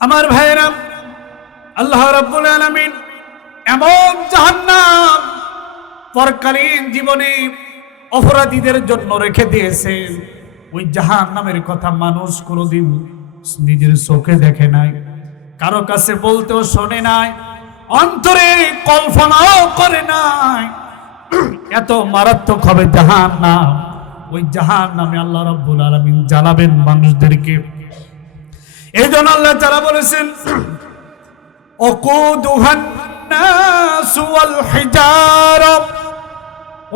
আমার ভাইরা, আল্লাহ রাব্বুল আলামিন এমন জাহান্নাম পরকালীন জীবনে অপরাধীদের জন্য রেখে দিয়েছেন। ওই জাহান্নামের কথা মানুষ কোনোদিন নিজের চোখে দেখে নাই, কারো কাছে বলতেও শোনে নাই, অন্তরে কল্পনাও করে নাই। এত মারাত্মক হবে জাহান্নাম। ওই জাহান্নামে আল্লাহ রাব্বুল আলামিন জ্বালাবেন মানুষদেরকে। এই জন্য আল্লাহ তাআলা বলেছেন, ওকুদুহান নাসু ওয়াল হিজারা,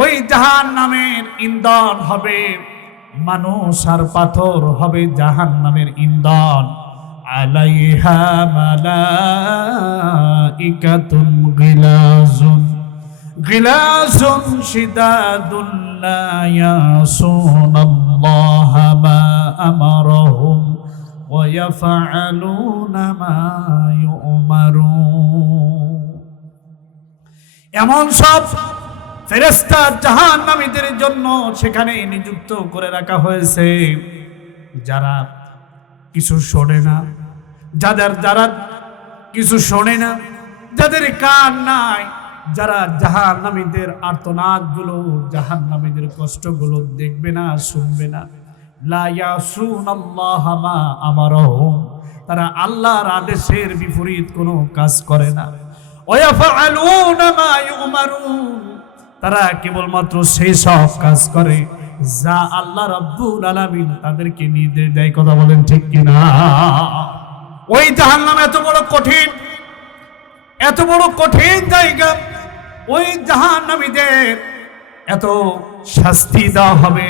ওই জাহান্নামের ইন্ধন হবে মানুষ আর পাথর হবে জাহান্নামের ইন্ধন। আলাইহা মালাইকাতুন গিলাজুন শিদাদুন লা ইয়াসুনাল্লাহা মা আমারহুম ওয়া ইয়াফআলুনা মা ইউমারুন। এমন সব ফেরেশতা জাহান্নামীদের জন্য সেখানে নিযুক্ত করে রাখা হয়েছে, যারা কিছু শোনে না, যারা কিছু শোনে না, যাদের কান নাই, যারা জাহান্নামীদের আর্তনাদগুলো, জাহান্নামীদের কষ্টগুলো দেখবে না, শুনবে না। লা ইয়াসুনাল্লাহা মা আমারহুম, তারা আল্লাহর আদেশের বিপরীত কোনো কাজ করে না। ওয়া ইয়াফআলুনা মা ইউমারুন, তারা কেবলমাত্র সেই সব কাজ করে যা আল্লাহ রাব্বুল আলামিন তাদেরকে নির্দেশ দেয়। কথা বলেন ঠিক কিনা? ওই জাহান্নাম এত বড় কঠিন জায়গা। ওই জাহান্নামীদের এত শাস্তি দেওয়া হবে।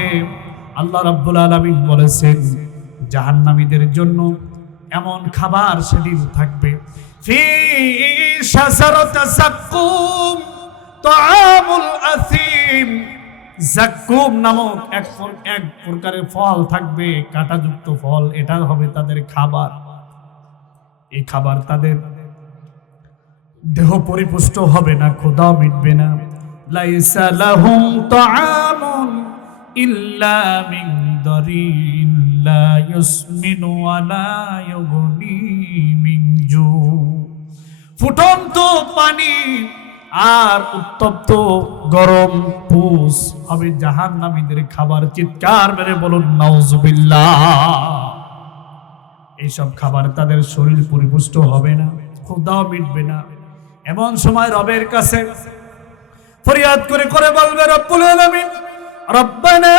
আল্লাহ রাব্বুল আলামিন বলেছেন, জাহান্নামীদের জন্য এমন খাবার সেদিন থাকবে, ফি শাজারাতি যাক্কুম তাআমুল আসিম। যাক্কুম নামক এক প্রকারের ফল থাকবে, কাঁটাযুক্ত ফল, এটা হবে তাদের খাবার। এই খাবার তাদের দেহ পরিপুষ্ট হবে না, ক্ষুধাও মিটবে না। লাইসা লাহুম তাআমুন ইল্লা মিন দারিন লা ইউসমিনু ওয়া লা ইউগনি মিন জু। ফুটন্ত পানি আর উত্তপ্ত গরম পুষ হবে জাহান্নামীদের খাবার। চিৎকার মেরে বলুন নাউজুবিল্লাহ। এইসব খাবার তাদের শরীর পরিপুষ্ট হবে না, ক্ষুধাও মিটবে না। এমন সময় রবের কাছে ফরিয়াদ করে করে বলবে, রব্বুল আলামিন, রব্বানা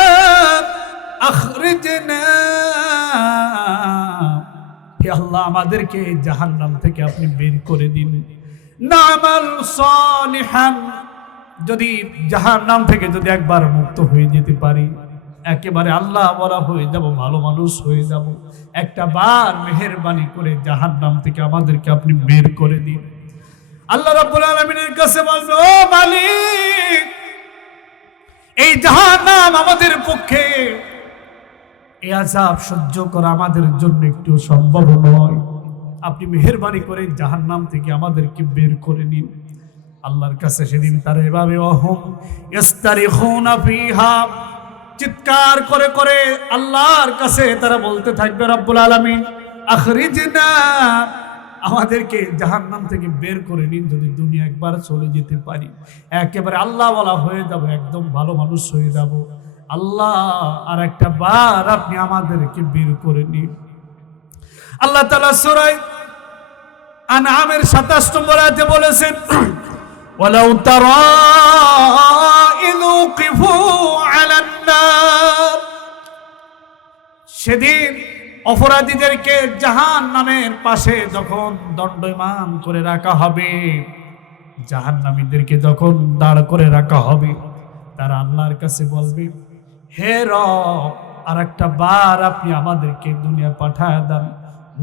আখরিজনা, হে আল্লাহ, আমাদেরকে জাহান্নাম থেকে আপনি বের করে দিন। নামাল সালিহান, যদি জাহান্নাম থেকে যদি একবার মুক্ত হয়ে যেতে পারি, একেবারে আল্লাহ বলা হয়ে যাব, ভালো মানুষ হয়ে যাব, একটা বার মেহেরবানি করে জাহান্নাম থেকে আমাদেরকে আপনি বের করে দিন। আল্লাহ রাব্বুল আলামিনের কাছে বলবে, ও মালিক, এই জাহান্নাম আমাদের পক্ষে, এই আযাব সহ্য করা আমাদের জন্য একটু সম্ভব নয়, আপনি মেহেরবানি করে জাহান্নাম থেকে আমাদেরকে বের করে নিন। আল্লাহর কাছে সেদিন তারা এভাবে ওয়াহুম ইস্তারিখুনা ফিহা, চিৎকার করে করে আল্লাহর কাছে তারা বলতে থাকবে, রব্বুল আলামিন আখরিজনা, আমাদেরকে জাহান্নাম থেকে বের করে নিন। যদি দুনিয়া একবার চলে যেতে পারি, একেবারে আল্লাহ ওয়ালা হয়ে যাব, একদম ভালো মানুষ হয়ে যাব, আল্লাহ আর একটা বার আপনি আমাদেরকে বের করে নিন। আল্লাহ তাআলা সূরা আনআমের 27 নম্বর আয়াতে বলেছেন, ওয়ালাউ তারা ইযু কিফু আলান নার, সেদিন অপরাধীদেরকে জাহান্নামের পাশে যখন দণ্ডায়মান করে রাখা হবে, জাহান্নামীদেরকে যখন দাঁড় করে রাখা হবে, তারা আল্লাহর কাছে বলবে, হে রব, আর একটা বার আপনি আমাদেরকে দুনিয়া পাঠায় দেন।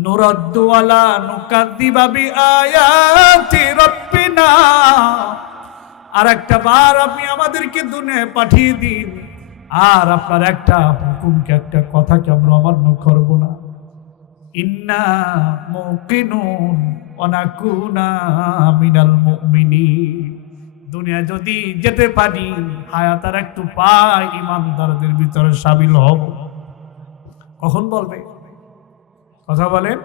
নুরাদ্দু ওয়ালা নুকাদ্দিবা বিআয়াতি রাব্বিনা, আর একটা বার আপনি আমাদেরকে দুনিয়ায় পাঠিয়ে দিন, আর আপনার একটা হুকুমকে, একটা কথাকে আমরা অমান্য করব না। ইন্না মুকিনুন ওয়া নাকুনা মিনাল মুমিনিন, দুনিয়া যদি যেতে পারি, হায়াত আর একটু পাই, ইমানদারদের ভিতরে শামিল হব। কখন বলবে? কথা বলেন।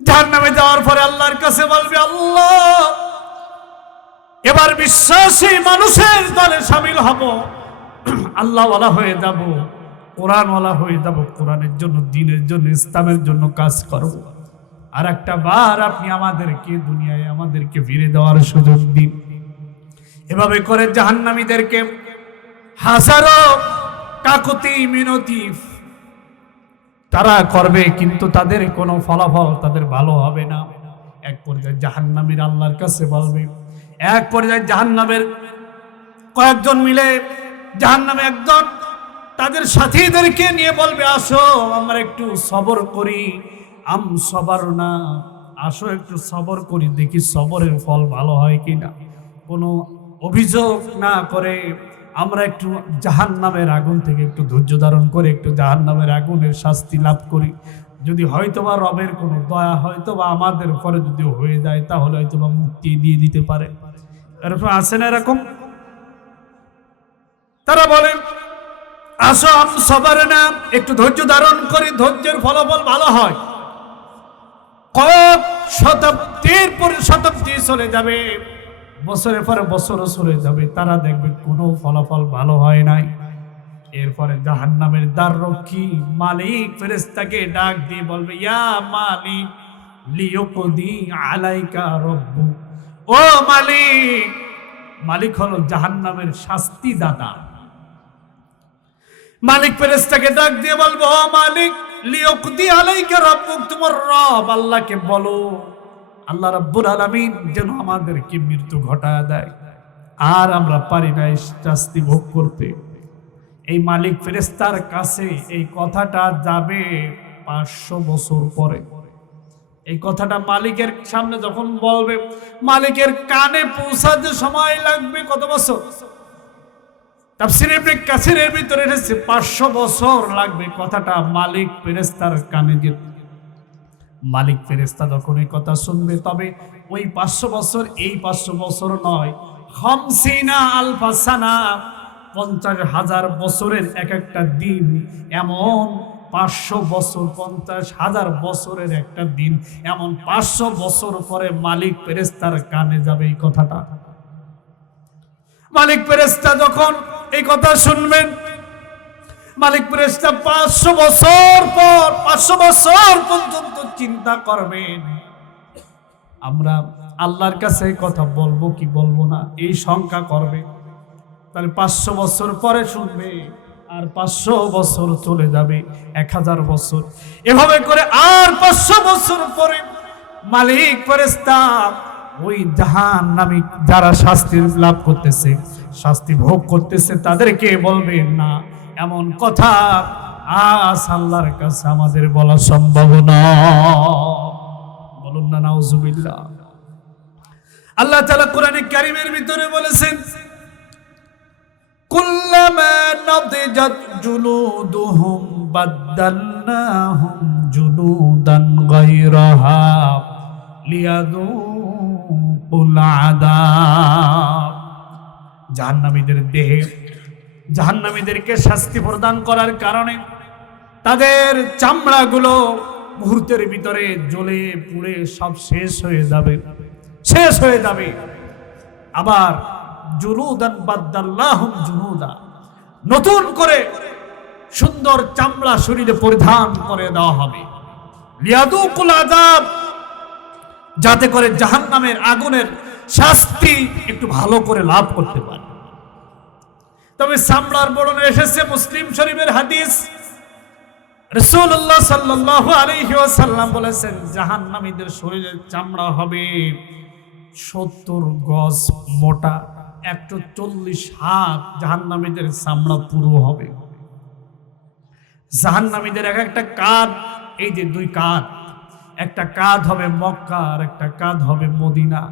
জাহান্নামে যাওয়ার পরে আল্লাহর কাছে বলবে, আল্লাহ এবার বিশ্বাসী মানুষের দলে শামিল হব, আল্লাহওয়ালা হয়ে যাব, কোরআনওয়ালা হয়ে যাব, কোরআনের জন্য, দ্বীনের জন্য, ইসলামের জন্য কাজ করব। আর একটা বার আপনি আমাদেরকে দুনিয়ায় আমাদেরকে ফিরে দেওয়ার সুযোগ দিন। এভাবে করে জাহান্নামীদেরকে হাজারো কাকুতি মিনতি তারা করবে, কিন্তু তাদের কোনো ফলাফল তাদের ভালো হবে না। এক পর্যায়ে জাহান্নামীর আল্লাহর কাছে বলবে, এক পর্যায়ে জাহান্নামের কয়েকজন মিলে জাহান্নামে একজন তাদের সাথীদেরকে নিয়ে বলবে, আসো আমরা একটু সবর করি, সবর না, আসো একটু সবর করি, দেখি সবরের ফল ভালো হয় কিনা। কোনো অভিযোগ না করে আমরা একটু জাহান্নামের আগুন থেকে একটু ধৈর্য ধারণ করে একটু জাহান্নামের আগুনের শাস্তি লাভ করি। যদি হয়তোবা রবের কোনো দয়া হয়তোবা আমাদের পরে যদি হয়ে যায়, তাহলে হয়তোবা মুক্তি দিয়ে দিতে পারে। এরকম আছে না এরকম? তারা বলেন, আসো সবার না, একটু ধৈর্য ধারণ করি, ধৈর্যের ফলাফল ভালো হয়। কয়েক শতাব্দীর পরে শতাব্দী চলে যাবে, বছরের পরে বছর চলে যাবে, তারা দেখবে কোনো ফলাফল ভালো হয় নাই। এরপরে জাহান্নামের দ্বাররক্ষী মালিক ফেরেশতাকে ডাক দিয়ে বলবে, ইয়া মালিক লিয়াকদি আলাইকা রব্বু। ও মালিক, মালিক হলো জাহান্নামের শাস্তি দাতা। মালিক ফেরেশতাকে ডাক দিয়ে বলবো, ও মালিক লিয়াকদি আলাইকা রব্বুক, তোমার রব আল্লাহকে বলো আল্লাহ রাব্বুল আলামিন যেন আমাদেরকে মৃত্যু ঘটায় দেয়, আর আমরা পারি না শাস্তি ভোগ করতে। এই মালিক ফেরেশতার কাছে এই কথাটা যাবে 500 বছর পরে। এই কথাটা মালিকের সামনে যখন বলবে, মালিকের কানে পৌঁছাতে সময় লাগবে কত বছর? তাফসীরে ইবনে কাসিরের ভিতরে এসেছে 500 বছর লাগবে কথাটা মালিক ফেরেশতার কানে যেতে। মালিক ফেরেশতা যখন এই কথা শুনবে, তবে ওই 500 বছর এই 500 বছর নয়, 50 আলফা সানা, 50,000 বছরের এক একটা দিন, এমন 500 বছর 50,000 বছরের একটা দিন, এমন 500 বছর পরে মালিক ফেরেশতার কানে যাবে এই কথাটা। মালিক ফেরেশতা যখন এই কথা শুনবেন, মালিক ফেরেশতা 500 বছর পর 500 বছর পর্যন্ত চিন্তা করবেন, আমরা আল্লাহর কাছে কথা বলবো কি বলবো না, এই শঙ্কা করবে। তাহলে 500 বছর পরে শুনবে, আর 500 বছর চলে যাবে, 1000 বছর, এভাবে করে আর 500 বছর পরে মালিক ফেরেশতা ওই জাহান্নামী যারা শাস্তি লাভ করতেছে, শাস্তি ভোগ করতেছে, তাদেরকে বলবে, না এমন কথা আজ আল্লাহর কাছে আমাদের বলা সম্ভব না। বলুন না নাউজুবিল্লাহ। আল্লাহ তাআলা কোরআনে কারীমের ভিতরে বলেছেন, কুল্লামা নাদিজাত জুলুদুহুম বাদদালনাহুম জুলুদান গায়রাহা লিয়াযুকুল আযাব। জাহান্নামীদের দেহে জাহান্নামীদেরকে শাস্তি প্রদান করার কারণে তাদের চামড়াগুলো মুহূর্তের ভিতরে জ্বলে পুড়ে সব শেষ হয়ে যাবে, শেষ হয়ে যাবে। আবার জুলুদান বাদদাল্লাহুম জুলুদা, নতুন করে সুন্দর চামড়া শরীরে পরিধান করে দেওয়া হবে, লিয়াযুকুল আযাব, যাতে করে জাহান্নামের আগুনের শাস্তি একটু ভালো করে লাভ করতে পারে। তবে চামড়ার বর্ণনা এসেছে মুসলিম শরীফের হাদিস, রাসূলুল্লাহ সাল্লাল্লাহু আলাইহি ওয়াসাল্লাম বলেছেন, জাহান্নামীদের শরীরের চামড়া হবে 70 গজ মোটা, 140 হাত জাহান্নামীদের চামড়া পুরো হবে। জাহান্নামীদের এক একটা কাঁধ, এই যে 2 কাঁধ, একটা কাঁধ হবে মক্কা আর একটা কাঁধ হবে মদিনা।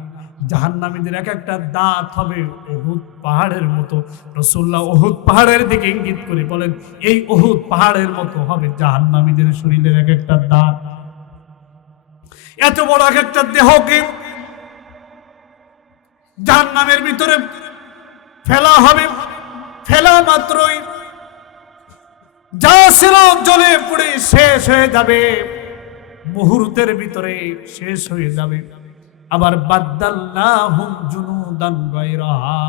জাহান্নামীদের এক একটা দাঁত হবে উহুদ পাহাড়ের মতো। রাসূলুল্লাহ উহুদ পাহাড়ের দিকে ইঙ্গিত করে বলেন, এই উহুদ পাহাড়ের মতো হবে জাহান্নামীদের শরীরের এক একটা দাঁত। এত বড় এক একটা দেহকে জাহান্নামের ভিতরে ফেলা হবে, ফেলা মাত্রই যা ছিল জ্বলে পুড়ে শেষ হয়ে যাবে। মুহূর্তের ভিতরে শেষ হয়ে যাবে। আবার বাদদাল্লাহুম জুনুদান গায়রাহা,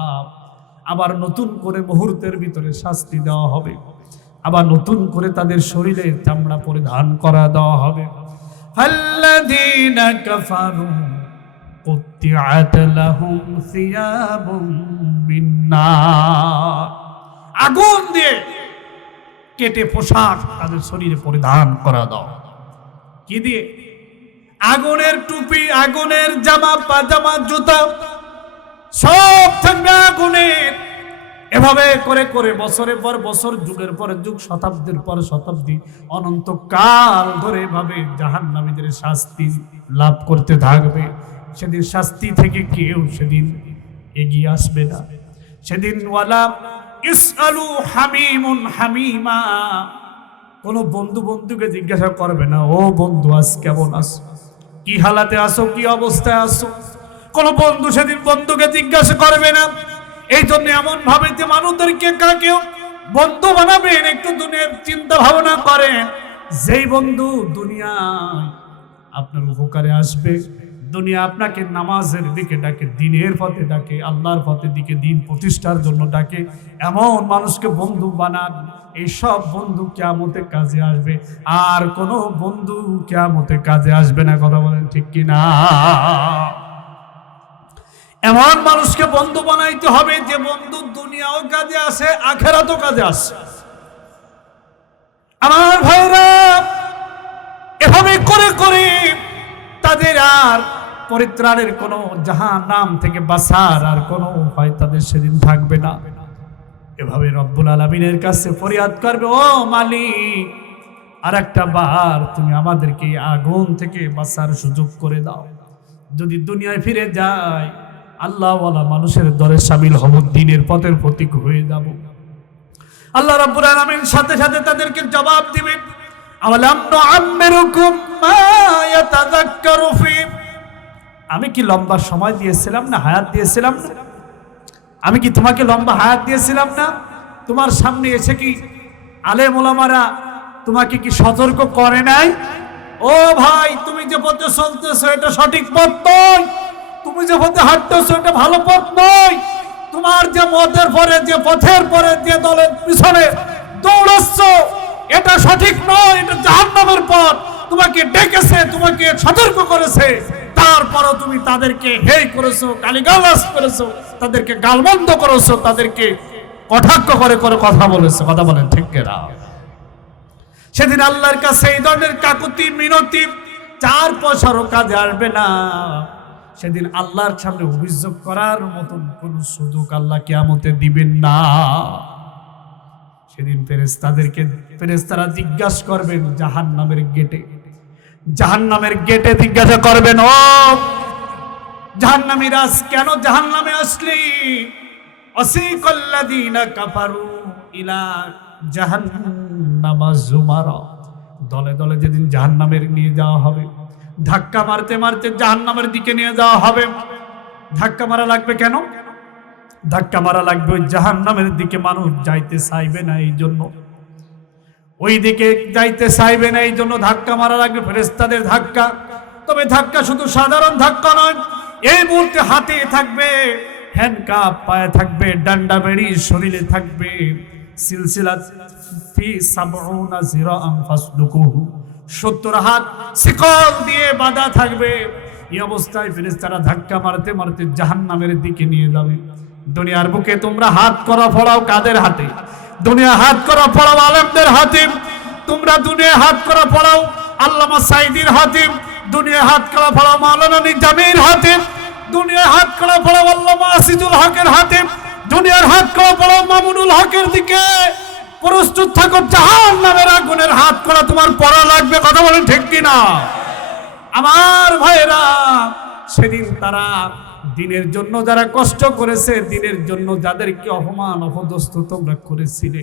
আবার নতুন করে মুহূর্তের ভিতরে শাস্তি দেওয়া হবে, আবার নতুন করে তাদের শরীরে চামড়া পরিধান করা দেওয়া হবে। ফাল্লাযীনা কাফারু কুত্তিআত লাহুম সিয়াবুম মিন নার, আগুন দিয়ে কেটে পোশাক তাদের শরীরে পরিধান করা দাও। কি দিয়ে? আগুনের টুপি, আগুনের জামা, পাজামা, জুতা সব থাকবে আগুনের। এভাবে করে করে বছরের পর বছর, যুগের পর যুগ, শতাব্দীর পর শতাব্দী, অনন্তকাল ধরে এভাবে জাহান্নামীদের শাস্তি লাভ করতে থাকবে। সেদিন শাস্তি থেকে কেউ সেদিন এগিয়ে আসবে না। সেদিন ওয়ালা ইসআলু হামিমুন হামিমা, কোন বন্ধু বন্ধুকে জিজ্ঞাসা করবে না, ও বন্ধু আজ কেমন আছো, কি হালাতে আসো, কি অবস্থায় আসো। কোন বন্ধু সেদিন বন্ধুকে জিজ্ঞাসা করবে না। এই জন্য এমন ভাবে যে মানুষদেরকে কাকেও বন্ধু বানাবেন, একটু দুনিয়ার চিন্তা ভাবনা করেন। যেই বন্ধু দুনিয়ায় আপনার উপকারে আসবে, দুনিয়া আপনাকে নামাজের দিকে ডাকে, দিনের পথে ডাকে, আল্লাহর পথে দিকে, দিন প্রতিষ্ঠার জন্য ডাকে, এমন মানুষকে বন্ধু বানান। এই সব বন্ধু কিয়ামতে কাজে আসবে, আর কোনো বন্ধু কিয়ামতে কাজে আসবে না। কথা বলেন ঠিক কিনা? এমন মানুষকে বন্ধু বানাইতে হবে যে বন্ধু দুনিয়াও কাজে আসে, আখেরাতও কাজে আসে। আমার ভাইরা, এভাবে করে করে তাদের আর পরিত্রাণের কোনো, জাহান্নাম থেকে বাঁচার আর কোনো উপায় তাদের সেদিন থাকবে না। এভাবে রব্বুল আলামিনের কাছে ফরিয়াদ করবে, ও মালিক, আর একটা বার তুমি আমাদেরকে আগুন থেকে বাঁচার সুযোগ করে দাও। যদি দুনিয়ায় ফিরে যায়, আল্লাহওয়ালা মানুষের দরে শামিল হব, দ্বীনের পথের প্রতীক হয়ে যাব। আল্লাহ রাব্বুল আলামিন সাথে সাথে তাদেরকে জবাব দিবেন, আওয়ালাম নুআম্মিরুকুম মা ইয়াতাযাক্কারু ফী, আমি কি লম্বা সময় দিয়েছিলাম না, হায়াত দিয়েছিলাম না? আমি কি তোমাকে লম্বা হায়াত দিয়েছিলাম না? তোমার সামনে এসে কি আলেম ওলামারা তোমাকে কি সতর্ক করে নাই? ও ভাই, তুমি যে পথে চলতেছো এটা সঠিক পথ নয়, তুমি যে পথে হাঁটতেছো এটা ভালো পথ নয়, তোমার যে মতের পরে, যে পথের পরে, যে দলের পিছনে দৌড়াচ্ছ এটা সঠিক নয়, এটা জাহান্নামের পথ। তোমাকে ডেকেছে, তোমাকে সতর্ক করেছে, তারপরও তুমি তাদেরকে হেয় করেছো, গালিগালাজ করেছো, তাদেরকে গালমন্দ করেছো, তাদেরকে কটাক্ষ করে করে কথা বলেছো। কথা বলেন ঠিক কিনা? সেদিন আল্লাহর কাছে এই ধরনের কাকুতি মিনতি 4 পয়সারও কাজে আসবে না। সেদিন আল্লাহর সামনে অভিযোগ করার মতন কোন সুযোগ আল্লাহ কিয়ামতে দিবেন না। সেদিন ফেরেশতারা জিজ্ঞাসা করবেন জাহান্নামের গেটে, জাহান্নামের গেটে জিজ্ঞাসা করবেন, ও জাহান্নামীরা কেন জাহান্নামে আসলি? আসিকাল্লাযীনা কাফারু ইলা জাহান্নামা যুমারা, দলে দলে যেদিন জাহান্নামের নিয়ে যাওয়া হবে, ধাক্কা মারতে মারতে জাহান্নামের দিকে নিয়ে যাওয়া হবে। ধাক্কা মারা লাগবে কেন? ধাক্কা মারা লাগবে ওই জাহান্নামের দিকে মানুষ যাইতে চাইবে না, এই জন্য ওই দিকে যাইতে চাইবে না, এই জন্য ধাক্কা মারা লাগবে, ফেরেশতাদের ধাক্কা। তবে ধাক্কা শুধু সাধারণ ধাক্কা নয়, এই মুহূর্তে হাতে থাকবে হ্যান্ডকাপ, পায়ে থাকবে ডান্ডা বেড়ি, শরীরে থাকবে সিলসিলা ফি ৭০ জিরাআন ফাসলুকুহু, ৭০ হাত শিকল দিয়ে বাঁধা থাকবে। এই অবস্থায় ফেরেশতারা ধাক্কা মারতে মারতে জাহান্নামের দিকে নিয়ে যাবে। দুনিয়ার বুকে তোমরা হাত করা ফোড়াও কাদের হাতে? দুনিয়া হাত করা ফোড়াও আলেমদের হাতে। তোমরা দুনিয়া হাত করা ফোড়াও আল্লামা সাইদির হাতে, দুনিয়া হাত করা ফোড়াও মাওলানা নিজামীর হাতে, দুনিয়ার হাত করা ফোড়াও আল্লামা আসিদুল হকের হাতে, দুনিয়ার হাত করা ফোড়াও মামুনুল হকের দিকে। প্রস্তুত থাকো, জাহান্নামের আগুনের হাত করা তোমার পড়া লাগবে। কথা বলেন ঠিক কিনা? আমার ভাইরা, সেদিন তারা দিনের জন্য যারা কষ্ট করেছে, দিনের জন্য যাদেরকে অপমান অপদস্থ তোমরা করেছিলে,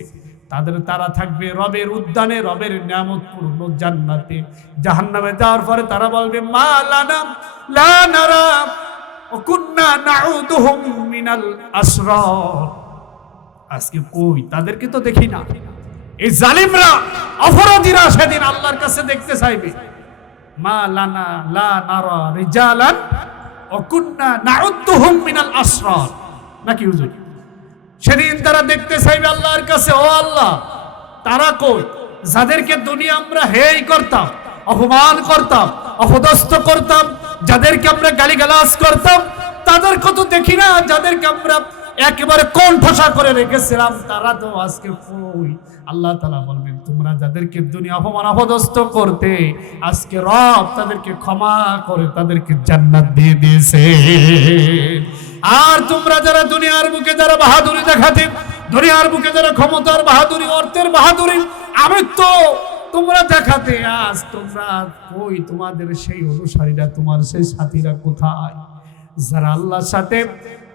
তারা থাকবে রবের উদ্যানে, রবের নিয়ামতপূর্ণ জান্নাতে। জাহান্নামে যাওয়ার পরে তারা বলবে, মা লানা লা নারা ওয়া কুন্না নাউদুহুম মিনাল আসরার, আজকে কই তাদেরকে তো দেখি না। এই জালিমরা, অপরাধীরা সেদিন আল্লাহর কাছে দেখতে চাইবে, মা লানা লা নারা রিজালান ওয়া কুননা নাউদ্দুহুম মিনাল আসরার, নাকি হুজুর? সেদিন তারা দেখতে চাইবে আল্লাহর কাছে, ও আল্লাহ তারা কই যাদেরকে দুনিয়া আমরা হেয় করতাম, অপমান করতাম, অপদস্থ করতাম, যাদেরকে আমরা গালিগালাজ করতাম, তাদের কত দেখি না, যাদেরকে আমরা একেবারে কণ্ঠসা করে রেখেছিলাম, তারা তো আজকে কই? আল্লাহ তাআলা বলবেন, তোমরা যাদেরকে দুনিয়া অপমান অপদস্থ করতে, আজকে রব তাদেরকে ক্ষমা করে তাদেরকে জান্নাত দিয়ে দিয়েছে। আর তোমরা যারা দুনিয়ার বুকে যারা বাহাদুরি দেখাতে, দুনিয়ার বুকে যারা ক্ষমতার বাহাদুরি, অর্থের বাহাদুরি, আমি তো তোমরা দেখাতে, আজ তোমরা কই? তোমাদের সেই অনুসারীরা, তোমার সেই সাথীরা কোথায়? যারা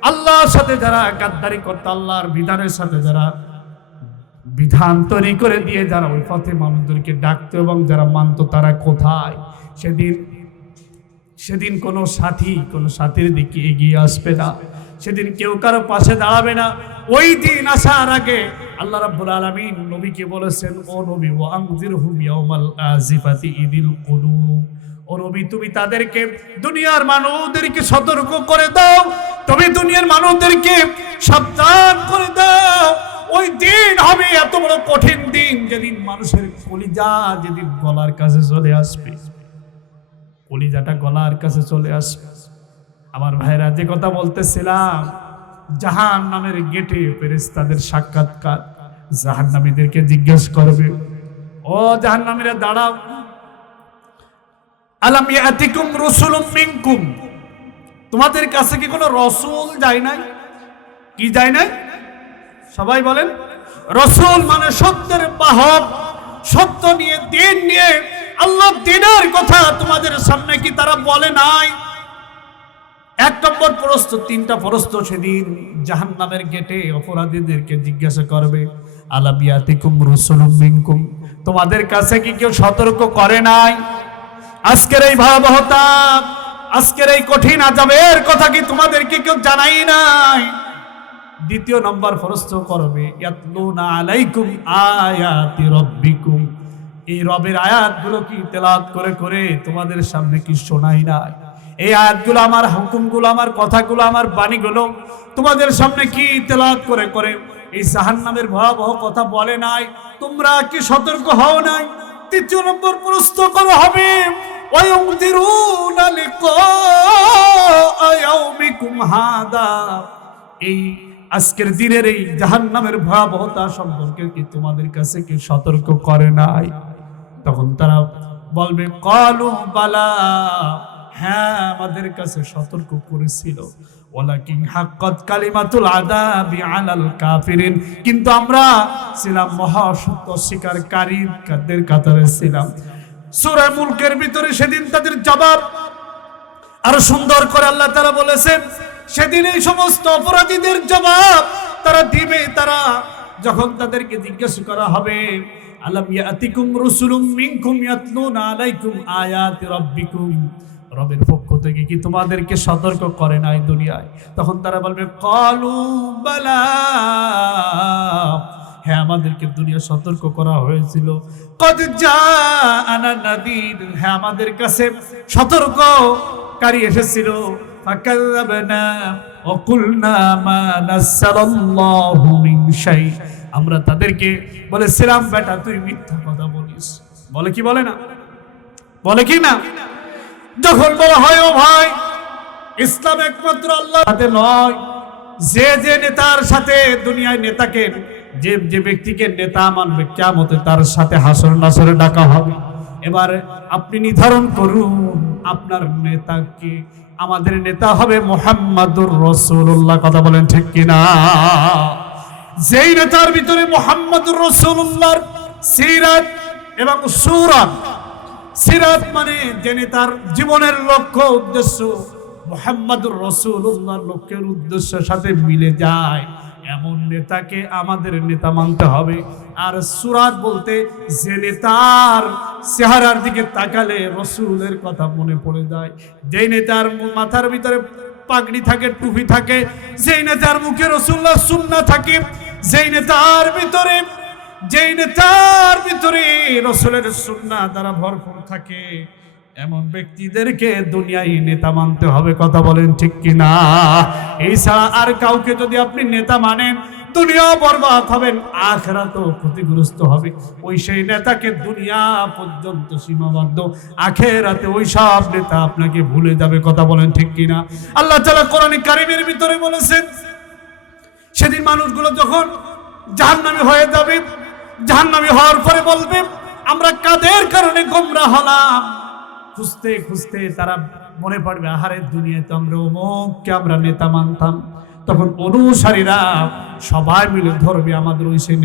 আল্লাহর সাথে যারা গাদ্দারি করতো, আল্লাহর বিধানের সাথে যারা বিধান তৈরি করে দিয়ে যারা ওই পথে মানুষদেরকে ডাকতো এবং যারা মানতো, তারা কোথায়? সেদিন কোনো সাথীর দিকে এগিয়ে আসবে না, সেদিন কেউ কারো পাশে দাঁড়াবে না। ওই দিন আসার আগে আল্লাহ রাব্বুল আলামিন নবীকে বলেছেন, ও নবী, ওয়া আনজিরহুম ইয়াউমাল আজিফাতি ইদিল কুলুব, ও নবী তুমি তাদেরকে, দুনিয়ার মানুষদেরকে সতর্ক করে দাও, তুমি দুনিয়ার মানুষদেরকে সাবধান করে দাও। ওই দিন হবে এত বড় কঠিন দিন, যেদিন মানুষের কলিজা যেদিন গলার কাছে চলে আসবে, কলিজাটা গলার কাছে চলে আসবে। আমার ভাইরা, যে কথা বলতেছিলাম, জাহান্নামের গেটে ফেরেশতাদের সাক্ষাৎকার, জাহান্নামীদেরকে জিজ্ঞেস করবে, ও জাহান্নামীরা দাঁড়াও, আলাম ইয়াতিকুম রাসূলুম মিনকুম, তোমাদের কাছে কি কোনো রাসূল যায় নাই? কি যায় নাই? সবাই বলেন। রাসূল মানে সত্যের বাহক, সত্য নিয়ে, দিন নিয়ে, আল্লাহ দিনের কথা তোমাদের সামনে কি তারা বলে নাই? এক নম্বর প্রশ্ন, তিনটা প্রশ্ন সেদিন জাহান্নামের গেটে অপরাধীদেরকে জিজ্ঞাসা করবে, আলাম ইয়াতিকুম রাসূলুম মিনকুম, তোমাদের কাছে কি কেউ সতর্ক করে নাই? আজকের এই ভয়াবহতা, আজকের এই কঠিন আযাবের কথা কি তোমাদেরকে কেউ জানাই নাই? দ্বিতীয় নম্বর প্রশ্ন করবে, ইয়াতলুনা আলাইকুম আয়াতি রাব্বিকুম, এই রবের আয়াতগুলো কি তেলাওয়াত করে করে তোমাদের সামনে কি শোনাই নাই? এই আয়াতগুলো, আমার হুকুমগুলো, আমার কথাগুলো, আমার বাণীগুলো তোমাদের সামনে কি তেলাওয়াত করে করে এই জাহান্নামের ভয়াবহ কথা বলে নাই? তোমরা কি সতর্ক হও নাই? তৃতীয় নম্বর প্রশ্ন করা হবে, ওয়ায়ুনদিরুনা লিকা ইয়াউমিকুম হাদা, এই আজকের দিনের এই জাহান্নামের ভয়াবহতা সম্পর্কে কি তোমাদের কাছে কি সতর্ক করে নাই? তখন তারা বলবে, ক্বালু বালা, হ্যাঁ আমাদের কাছে সতর্ক করেছিল, ওয়ালাকিন হাক্কাত কালিমাতুল আযাবি আলাল কাফিরিন, কিন্তু আমরা ছিলাম মহাসত্য স্বীকারীদের কাতারে ছিলাম। সূরা মুলকের ভিতরে সেদিন তাদের জবাব আরো সুন্দর করে আল্লাহ তাআলা বলেছেন, সেদিন এই সমস্ত অপরাধীদের জবাব তারা দিবে। তারা যখন তাদেরকে জিজ্ঞাসা করা হবে, আলাম ইয়াতিকুম রাসূলুম মিনকুম ইয়াতলুনা আলাইকুম আয়াতি রাব্বিকুম, রবের পক্ষ থেকে কি তোমাদেরকে সতর্ক করে নাই দুনিয়ায়? তখন তারা বলবে, ক্বালু বালা, হ্যাঁ আমাদেরকে দুনিয়া সতর্ক করা হয়েছিল। কদ জাআনা নাযীর, হ্যাঁ আমাদের কাছে সতর্ককারী এসেছিল। ফাকাযাবনা ওয়া কুলনা মা নাযালাল্লাহু মিন শাই, আমরা তাদেরকে বলেছিলাম, বেটা তুই মিথ্যা কথা বলিস। বলে কি বলে না? বলে কি না? যখন বলা হয়, ও ভাই, ইসলাম একমাত্র আল্লাহর সাথে নয়, যে নেতার সাথে দুনিয়ায় নেতাকে, যে ব্যক্তিকে নেতা মানবে, কিয়ামতে তার সাথে হাসর নাসরে ডাকা হবে। এবার আপনি নির্ধারণ করুন আপনার নেতাকে। আমাদের নেতা হবে মুহাম্মাদুর রাসূলুল্লাহ। কথা বলেন ঠিক কিনা? যেই নেতার ভিতরে মুহাম্মাদুর রাসূলুল্লাহর সিরাত এবং সুরাত, সিরাত মানে যে নেতার জীবনের লক্ষ্য উদ্দেশ্য মুহাম্মাদুর রাসূলুল্লাহর লক্ষ্যের উদ্দেশ্যের সাথে মিলে যায়, এমন নেতাকে আমাদের নেতা মানতে হবে। আর সুরাত বলতে যে নেতার চেহারার দিকে তাকালে রসুলের কথা মনে পড়ে যায়, যেই নেতার মাথার ভিতরে পাগড়ি থাকে, টুপি থাকে, যেই নেতার মুখে রাসূলুল্লাহ সুন্নাহ থাকে, যেই নেতার ভিতরে রাসূলের সুন্নাহ দ্বারা ভরপুর থাকে, এমন ব্যক্তিদেরকে দুনিয়ায় নেতা মানতে হবে, কথা বলেন ঠিক কিনা? এই ছাড়া আর কাউকে যদি আপনি নেতা মানেন, দুনিয়া বরবাদ হবেন, আখিরাতও ক্ষতিগ্রস্ত হবে। ওই সেই নেতাকে দুনিয়া পর্যন্ত সীমাবদ্ধ, আখিরাতে ওই সব নেতা আপনাকে ভুলে যাবে, কথা বলেন ঠিক কিনা? আল্লাহ তাআলা কোরআনে কারীমের ভিতরে বলেছেন, সেদিন মানুষগুলো যখন জাহান্নামী হয়ে যাবে, জাহান্নামী হওয়ার পরে বলবে, আমরা কাদের কারণে গোমরাহ হলাম। খুঁজতে খুঁজতে তারা মনে পড়বে, আহারে দুনিয়ায় তো আমরা অমুককে আমরা নেতা মানতাম। তখন অনুসারীরা সবাই মিলে ধরবে আমাদের ওই সেই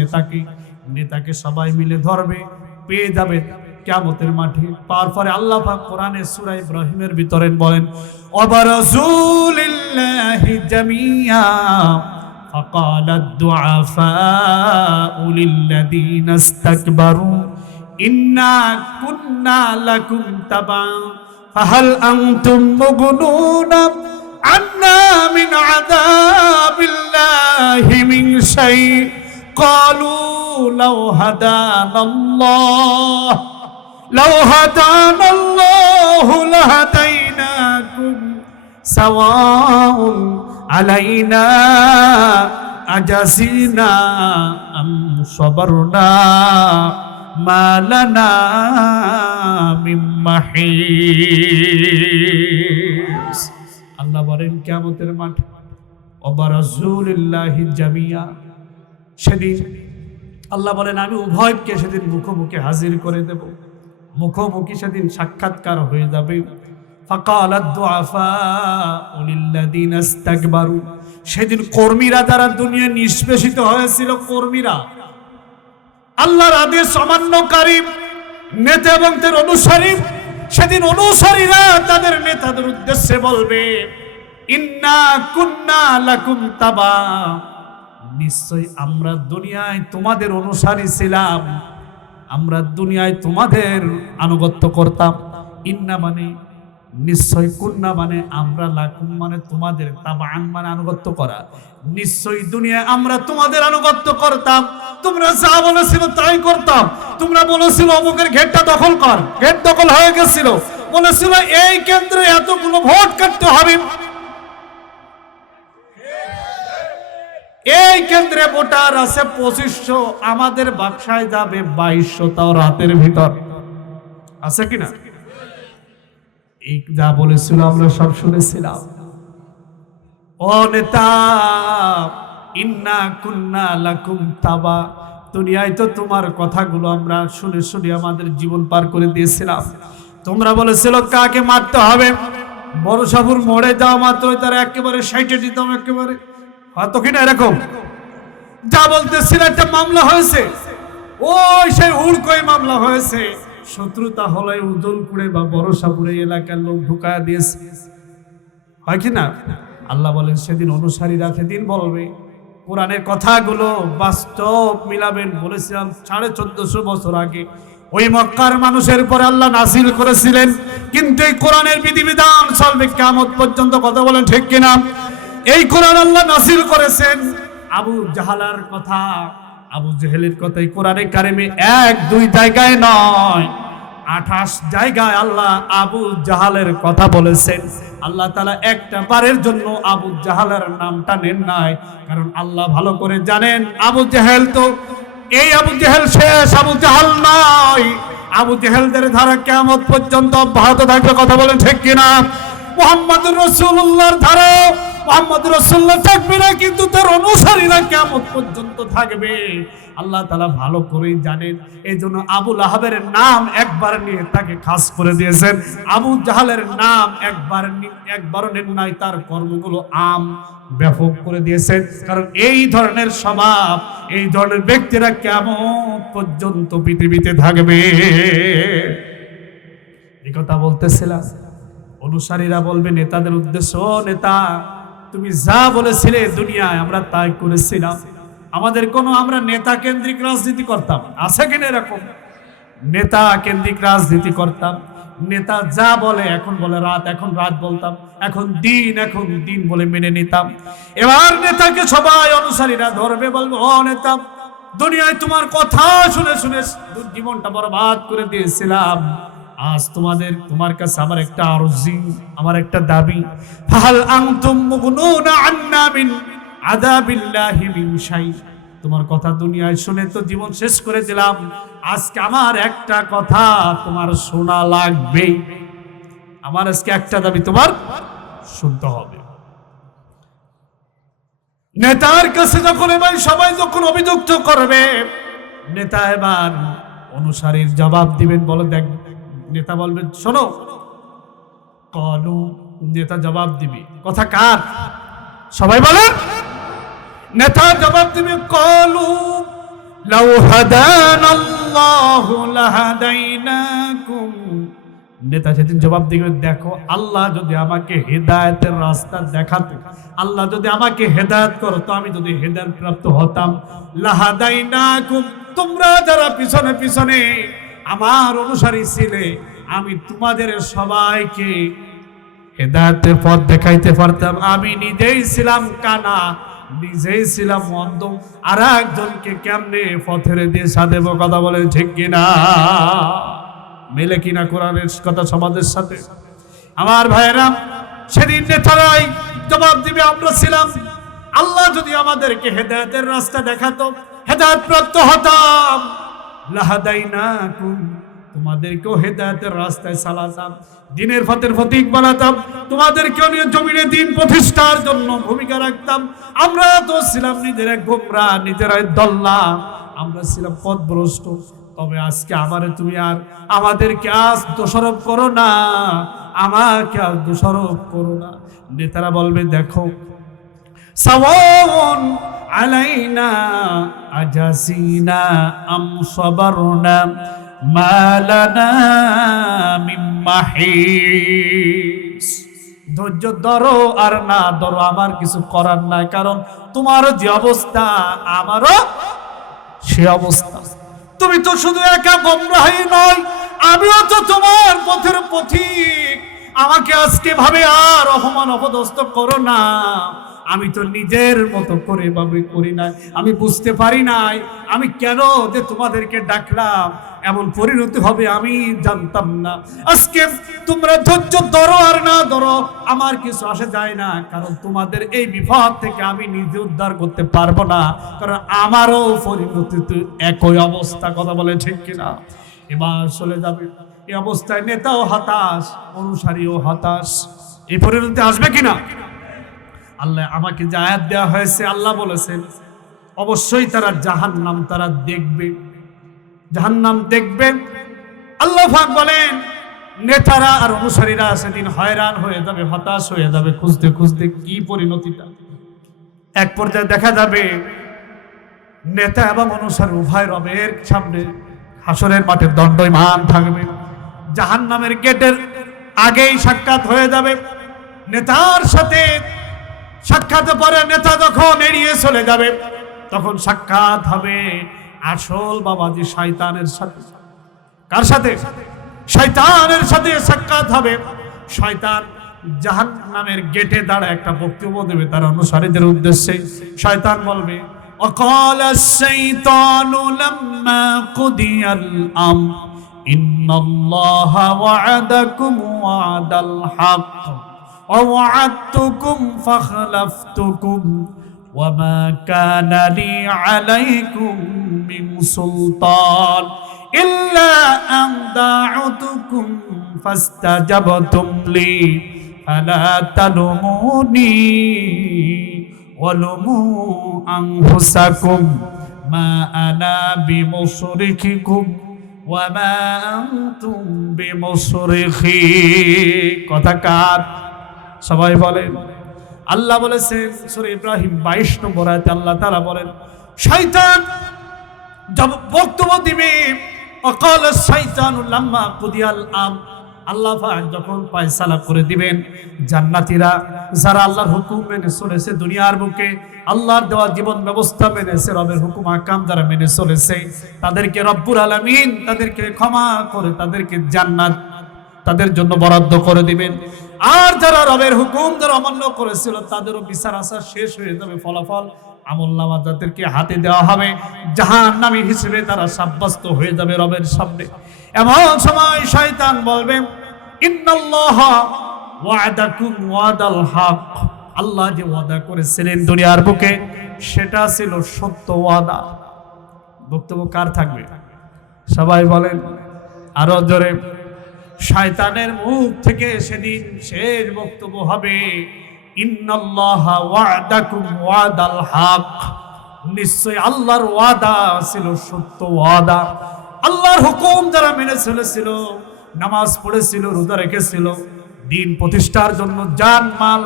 নেতাকে সবাই মিলে ধরবে, পেয়ে যাবে কিয়ামতের মাঠে। পাওয়ার পরে আল্লাহ পাক কোরআনে সূরা ইব্রাহিমের ভিতরে বলেন, ওয়াবারাজুলিল্লাহি জামিয়া ফাকালাদ দুআফাউ লিল্লাযীনা ইসতাকবারু ইন্না কুন্না লাকুম তাবা ফাহাল আনতুম মুগনুনা আন্না মিন আযাবিল্লাহি মিন শাই ক্বালু লাউ হাদানাল্লাহু লাহাদাইনাকুম সাওয়াউন আলাইনা আজাসিনা আম সাবারনা মা লানা মিন মাহিস। আল্লাহ বলেন কিয়ামতের মাঠে ওয়াবারাজুলিল্লাহি জামিয়া, সেদিন আল্লাহ বলেন আমি উভয়কে সেদিন মুখোমুখি হাজির করে দেব, মুখোমুখি সেদিন সাক্ষাৎকার হয়ে যাবে। ফাকালাদ দুআফাউ লিল্লাযীনা ইসতাকবারু, সেদিন কর্মীরা যারা দুনিয়া নিষ্পেষিত হয়েছিল, কর্মীরা আল্লাহর আদেশ অমান্যকারী নেতা এবং তার অনুসারী, সেদিন অনুসারীরা তাদের নেতাদের উদ্দেশ্যে বলবে, ইন্না কুন্না লাকুম তাবা, নিশ্চয় আমরা দুনিয়ায় তোমাদের অনুসারী ছিলাম, আমরা দুনিয়ায় তোমাদের আনুগত্য করতাম। ইন্না মানে নিশ্চয়, কুন্না মানে আমরা, লাকুম মানে তোমাদের, তাবান মানে আনুগত্য করা। নিশ্চয় দুনিয়ায় আমরা তোমাদের আনুগত্য করতাম, তোমরা যা বলেছিল তাই করতাম। তোমরা বলেছিল অমুকের ঘেরটা দখল কর, ঘের দখল হয়ে গেছিল। বলেছিল এই কেন্দ্রে এতগুলো ভোট কাটতে হবে, এই কেন্দ্রে ভোটার আছে 2500, আমাদের বাক্সায় যাবে 2200, তাও রাতের ভিতর। আছে কিনা? এই যা বলেছিল আমরা সব শুনেছিলাম। ও নেতা, ইন্না কুন্না লাকুম তাবা, দুনিয়ায় তো তোমার কথাগুলো আমরা শুনে শুনে আমাদের জীবন পার করে দিয়েছিলাম। তোমরা বলেছিল কাকে মারতে হবে, বড় সাবুর মোড়ে যাওয়া মাত্র তারা একেবারে সাইটে দিতাম, একেবারে হয়তো কিনা এরকম যা বলতেছিল। একটা মামলা হয়েছে, ওই সেই হুড়কই মামলা হয়েছে, শত্রুতা হলে উদলপুরে বা বড় সাপুরে এলাকার লোক ঢুকায়া দিয়েছে, হয় কি না? আল্লাহ বলেন সেদিন অনুসারীরা সেদিন বলবে, কোরআনের কথাগুলো বাস্তব মিলাবেন। বলেছিলাম 1450 বছর আগে ওই মক্কার মানুষের উপরে আল্লাহ নাযিল করেছিলেন, কিন্তু এই কোরআনের বিধিবিধান চলবে কিয়ামত পর্যন্ত, কথা বলেন ঠিক কিনা? এই কোরআন আল্লাহ নাযিল করেছেন আবু জাহালার কথা, আবু জেহেলের কথা। এই কোরআনে কারিমে 1-2 জায়গায় নয়, 28 জায়গায় আল্লাহ আবু জাহালের কথা বলেছেন। আল্লাহ তাআলা একটা বারের জন্য আবু জাহালের নামটা নেন নাই, কারণ আল্লাহ ভালো করে জানেন আবু জেহেল তো এই আবু জেহেল শেষ, আবু জাহাল নয়। আবু জেহেলদের ধারা কিয়ামত পর্যন্ত অব্যাহত থাকবে, কথা বলেন ঠিক কিনা? মুহাম্মদুর রাসূলুল্লাহর ধারা মুহাম্মদ রাসূলুল্লাহ থাকবে না, কিন্তু তার অনুসারীরা কিয়ামত পর্যন্ত থাকবে। আল্লাহ তাআলা ভালো করেই জানেন, এই জন্য আবু লাহাবের নাম একবার নিয়ে তাকে খাস করে দিয়েছেন, আবু জাহালের নাম একবার নেন নাই, তার কর্মগুলো আম ব্যাপক করে দিয়েছেন। কারণ এই ধরনের স্বভাব, এই ধরনের ব্যক্তিরা কিয়ামত পর্যন্ত পৃথিবীতে থাকবে। এই কথা বলতেছিলাম। অনুসারীরা বলবে নেতাদের উদ্দেশ্য, ও নেতা, তুমি যা বলেছিলে দুনিয়ায় আমরা তাই করেছিলাম। আমরা নেতা কেন্দ্রিক রাজনীতি করতাম, আছে কিনা এরকম? নেতা কেন্দ্রিক রাজনীতি করতাম, নেতা যা বলে, এখন বলে রাত, এখন রাত বলতাম, এখন দিন বলে মেনে নিতাম। এবার নেতাকে সবাই অনুসারীরা ধরবে, বলবে ও নেতা, দুনিয়ায় তোমার কথা শুনে শুনে জীবনটা বরবাদ করে দিয়েছিলাম, আজ তোমার কাছে আমার একটা আরজি, আমার একটা দাবি, ফাহাল আনতুম মুগনুনা আন্না মিন আযাবিল্লাহি মিন শাই। তোমার কথা দুনিয়ায় শুনে তো জীবন শেষ করে দিলাম, আজকে আমার একটা কথা তোমার শোনা লাগবে। আমার আজকে একটা দাবি তোমার শুনতে হবে। নেতার কাছে যখন এবার সবাই যখন অভিযুক্ত করবে, নেতা এবার অনুসারীর জবাব দিবেন। বলো দেখ, নেতা বলবেন শোনো, কলু, নেতা জবাব দিবে। কথা কার? সবাই বলেন। নেতা জবাব দিবে কলু লাউ হাদানাল্লাহু লাহাদাইনাকুম। নেতা সেদিন জবাব দিবে, দেখো আল্লাহ যদি আমাকে হেদায়েতের রাস্তা দেখাতো, আল্লাহ যদি আমাকে হেদায়েত করতো, আমি যদি হেদায়েত প্রাপ্ত হতাম, লাহাদাইনাকুম, তোমরা যারা পিছনে পিছনে আমার অনুসারী ছিলে, আমি তোমাদের সবাইকে হেদায়েতের পথ দেখাইতে পারতাম। আমি নিজেই ছিলাম কানা, নিজেই ছিলাম অন্ধ, আর একজনকে কেমনে পথের দিশা দেব? কথা বলে ঠিক কিনা? মেলে কিনা কোরআনের কথা সমাজের সাথে? আমার ভাইয়েরা, সেদিন নেতারাই জবাব দিবে, আমরা ছিলাম, আল্লাহ যদি আমাদেরকে হেদায়েতের রাস্তা দেখাতো, হেদায়েত প্রাপ্ত হতাম, লাহাদাইনাকুম, তোমাদেরকেও হেদায়েতের রাস্তায় চালাতাম, দিনের পথের প্রতীক বানাতাম, তোমাদেরকেও নিয়ে জমিনে দিন প্রতিষ্ঠার জন্য ভূমিকা রাখতাম। আমরা তো ছিলাম নিজেরা গোমরা, নিজেরাই দল্লা, আমরা ছিলাম পথভ্রষ্ট। তবে আজকে তুমি আর আমাদেরকে আজ দোষারোপ করো না, আমাকে আর দোষারোপ করো না। নেতারা বলবে, দেখো সাওয়াউন আলাইনা আজাসিনা আম সাবারনা মা লানা মিন মাহিস। ধৈর্য ধরো আর না ধরো আমার কিছু করার নাই, কারণ তোমারও যে অবস্থা আমারও সে অবস্থা। তুমি তো শুধু একা গোমরাহী নয়, আমিও তো তোমার পথের পথিক। আমাকে আজকে ভাবে আর অপমান অপদস্থ করো না। আমি তো নিজের মতো করে ভাবে করি নাই, আমি বুঝতে পারি নাই আমি কেন যে তোমাদেরকে ডাকলাম, এমন পরিণতি হবে আমি জানতাম না। আজকে তোমরা ধৈর্য ধরো আর না ধরো আমার কিছু আসে যায় না, কারণ তোমাদের এই বিপদ থেকে আমি নিজে উদ্ধার করতে পারবো না, কারণ আমারও পরিণতি তো একই অবস্থা। কথা বলে ঠিক কিনা? এবার চলে যাবে। এই অবস্থায় নেতাও হতাশ, অনুসারীও হতাশ। এই পরিণতি আসবে কিনা? আল্লাহ আমাকে যে আয়াত দেওয়া হয়েছে, আল্লাহ বলেছেন অবশ্যই তারা জাহান্নাম তারা দেখবে, জাহান্নাম দেখবে। আল্লাহ পাক বলেন নেতারা আর অনুসারীরা সেদিন হয়রান হয়ে যাবে, হতাশ হয়ে যাবে, খুঁজতে খুঁজতে কি পরিণতিটা। এক পর্যায়ে দেখা যাবে নেতা এবং অনুসারী উভয় রবের সামনে হাসরের মাঠে দণ্ডায়মান থাকবে। জাহান্নামের গেটের আগেই সাক্ষাৎ হয়ে যাবে। নেতার সাথে সাক্ষাতের পরে নেতা যখন এড়িয়ে চলে যাবে, তখন সাক্ষাৎ হবে আসল বাবাজি শয়তানের সাথে। কার সাথে? শয়তানের সাথে সাক্ষাৎ হবে। শয়তান জাহান্নামের গেটে দাঁড়ায় একটা বক্তব্য দেবে তার অনুসারীদের উদ্দেশ্যে। শয়তান বলবে, وقال الشيطان لما قضي الأمر إن الله وعدكم وعد الحق ووعدتكم فخلفتكم وما كان لي عليكم من سلطان إلا أن دعوتكم فاستجبتم لي فلا تلوموني ولوموا أنفسكم ما أنا بمصرخكم وما أنتم بمصرخي। কথা কার? সবাই বলেন। আল্লাহ বলেছেন সূরা ইব্রাহিম 22 নম্বর আয়াতে আল্লাহ তাআলা বলেন, শয়তান বক্তব্য দিবে, وقال الشيطان لما قضي الأمر, আল্লাহ পাক যখন ফয়সালা করে দিবেন, জান্নাতীরা যারা আল্লাহর হুকুম মেনে চলেছে দুনিয়ার বুকে, আল্লাহর দেওয়া জীবন ব্যবস্থা মেনেছে, রবের হুকুম আহকাম যারা মেনে চলেছে, তাদেরকে রব্বুল আলামিন তাদেরকে ক্ষমা করে তাদেরকে জান্নাত তাদের জন্য বরাদ্দ করে দিবেন। আর যারা রবের হুকুম যারা অমান্য করেছিল তাদেরও বিচার আসার শেষ হয়ে যাবে, ফলাফল আমলনামা যাদেরকে হাতে দেওয়া হবে জাহান্নামী হিসেবে তারা সাব্যস্ত হয়ে যাবে রবের সামনে। এমন সময় শয়তান বলবে, ইন্নাল্লাহা ওয়াদাকুম ওয়াদাল হক, আল্লাহ যে ওয়াদা করেছিলেন দুনিয়ার বুকে সেটা ছিল সত্য ওয়াদা। বক্তব্য কার থাকবে? সবাই বলেন আরো জোরে। শয়তানের মুখ থেকে সেদিন শেষ বক্তব্য হবে, ইন্নাল্লাহা ওয়াদাকুম ওয়াদাল হক, নিশ্চয় আল্লাহর ওয়াদা ছিল সত্য ওয়াদা। আল্লাহর হুকুম যারা মেনে চলেছিল, নামাজ পড়েছিল, রোজা রেখেছিল, দিন প্রতিষ্ঠার জন্য জান মাল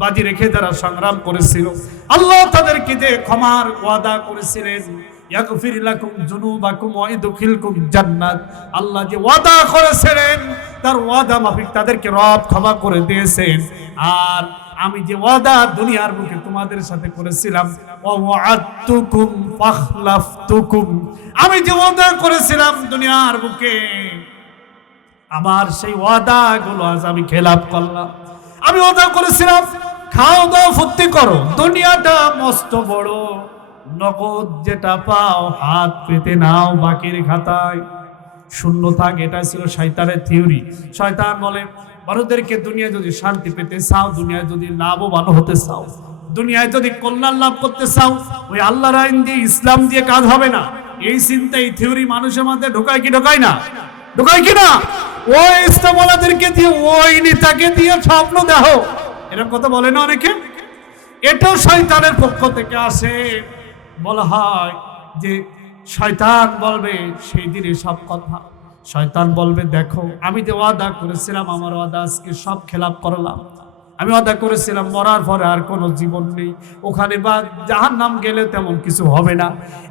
বাজি রেখে যারা সংগ্রাম করেছিল, আল্লাহ তাদেরকে যে ক্ষমার ওয়াদা করেছিলেন, ইয়াগফির লাকুম যুনুবাকুম ওয়া ইদখিলকুম জান্নাত, আল্লাহ যে ওয়াদা করেছিলেন তার ওয়াদা মাফিক তাদেরকে রব ক্ষমা করে দিয়েছেন। আর আমি যে ওয়াদা দুনিয়ার বুকে তোমাদের সাথে করেছিলাম, ওয়া ওয়া'আদতুকুম ফাখলাফতুকুম, আমি যে ওয়াদা করেছিলাম দুনিয়ার বুকে, আমার সেই ওয়াদাগুলো আজ আমি খেলাফ করলাম। আমি ওয়াদা করেছিলাম খাও দাও ফুর্তি করো, দুনিয়াটা মস্ত বড়, নগদ যেটা পাও হাত পেতে নাও, বাকির খাতায় শূন্য থাক। এটা ছিল শয়তানের থিওরি। শয়তান বলে মানুষদেরকে দুনিয়া যদি শান্তি পেতে চাও, দুনিয়ায় যদি লাভবান হতে চাও, দুনিয়ায় যদি কল্যাণ লাভ করতে চাও, ওই আল্লাহর আইন দিয়ে ইসলাম দিয়ে কাজ হবে না। এই চিন্তা এই থিওরি মানুষের মধ্যে ঢোকায় কি ঢোকায় না? ঢোকায় কি না? ওই ইসলামওয়ালাদেরকে দিয়ে, ওই নেতাকে দিয়ে স্বপ্ন দেখো, এরকম কথা বলে না অনেকে। এটাও শয়তানের পক্ষ থেকে আসে। বলা হয় যে শয়তান বলবে সেই দিনে সব কথা, শয়তান বলবে দেখো আমি যে ওয়াদা করেছিলাম, আমার ওয়াদা আজকে সব খেলাপ করলাম। আমি ওয়াদা করেছিলাম মরার পরে আর কোনো জীবন নেই, ওখানে বা জাহান্নাম গেলে তেমন কিছু হবে না।